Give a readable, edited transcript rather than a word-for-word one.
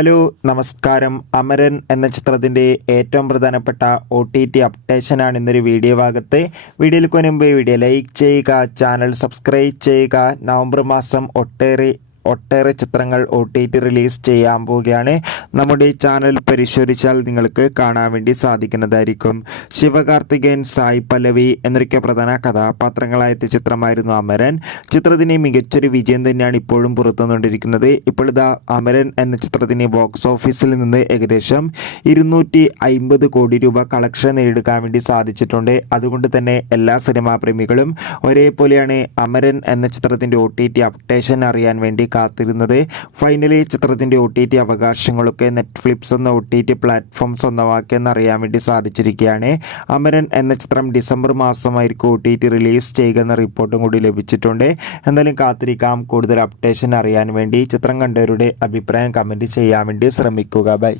Hello നമസ്കാരം. അമരൻ എന്ന ചിത്രത്തിൻ്റെ ഏറ്റവും പ്രധാനപ്പെട്ട OTT അപ്ഡേഷനാണ് ഇന്നൊരു വീഡിയോ ഭാഗത്ത്. വീഡിയോയിൽ മുൻപ് വീഡിയോ ലൈക്ക് ചെയ്യുക, ചാനൽ സബ്സ്ക്രൈബ് ചെയ്യുക. നവംബർ മാസം ഒട്ടേറെ ചിത്രങ്ങൾ OTT റിലീസ് ചെയ്യാൻ പോവുകയാണ്. നമ്മുടെ ചാനൽ പരിശോധിച്ചാൽ നിങ്ങൾക്ക് കാണാൻ വേണ്ടി സാധിക്കുന്നതായിരിക്കും. ശിവകാർത്തികേയൻ, സായി പല്ലവി എന്നൊക്കെ പ്രധാന കഥാപാത്രങ്ങളായ ചിത്രമായിരുന്നു അമരൻ. ചിത്രത്തിന് മികച്ചൊരു വിജയം തന്നെയാണ് ഇപ്പോഴും പുറത്തുവന്നുകൊണ്ടിരിക്കുന്നത്. ഇപ്പോഴിതാ അമരൻ എന്ന ചിത്രത്തിന് ബോക്സ് ഓഫീസിൽ നിന്ന് ഏകദേശം 250 കോടി രൂപ കളക്ഷൻ നേടിയെടുക്കാൻ വേണ്ടി സാധിച്ചിട്ടുണ്ട്. അതുകൊണ്ട് തന്നെ എല്ലാ സിനിമാ പ്രേമികളും ഒരേപോലെയാണ് അമരൻ എന്ന ചിത്രത്തിൻ്റെ OTT അപ്ഡേഷൻ അറിയാൻ വേണ്ടി കാത്തിരുന്നത്. ഫൈനലി ചിത്രത്തിൻ്റെ OTT അവകാശങ്ങളൊക്കെ നെറ്റ്ഫ്ലിക്സ് എന്ന OTT പ്ലാറ്റ്ഫോം സ്വന്തമാക്കിയെന്ന് അറിയാൻ വേണ്ടി സാധിച്ചിരിക്കുകയാണ്. അമരൻ എന്ന ചിത്രം ഡിസംബർ മാസമായിരിക്കും OTT റിലീസ് ചെയ്യുക എന്ന റിപ്പോർട്ടും കൂടി ലഭിച്ചിട്ടുണ്ട്. എന്തായാലും കാത്തിരിക്കാം. കൂടുതൽ അപ്ഡേഷൻ അറിയാൻ വേണ്ടി ചിത്രം കണ്ടവരുടെ അഭിപ്രായം കമൻറ്റ് ചെയ്യാൻ വേണ്ടി ശ്രമിക്കുക. ബൈ.